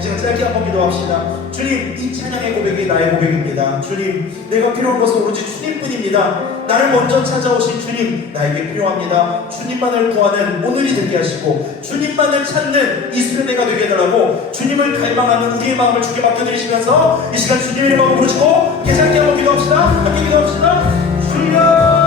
제가 짧게 한번 기도합시다. 주님, 이 찬양의 고백이 나의 고백입니다. 주님, 내가 필요한 것은 오로지 주님뿐입니다. 나를 먼저 찾아오신 주님, 나에게 필요합니다. 주님만을 구하는 오늘이 되게 하시고 주님만을 찾는 이 수련회가 되게 해달라고 주님을 갈망하는 우리의 마음을 주께 맡겨드리시면서 이 시간 주님의 마음을 부르시고 깨끗하게 한번 기도합시다. 함께 기도합시다. 주여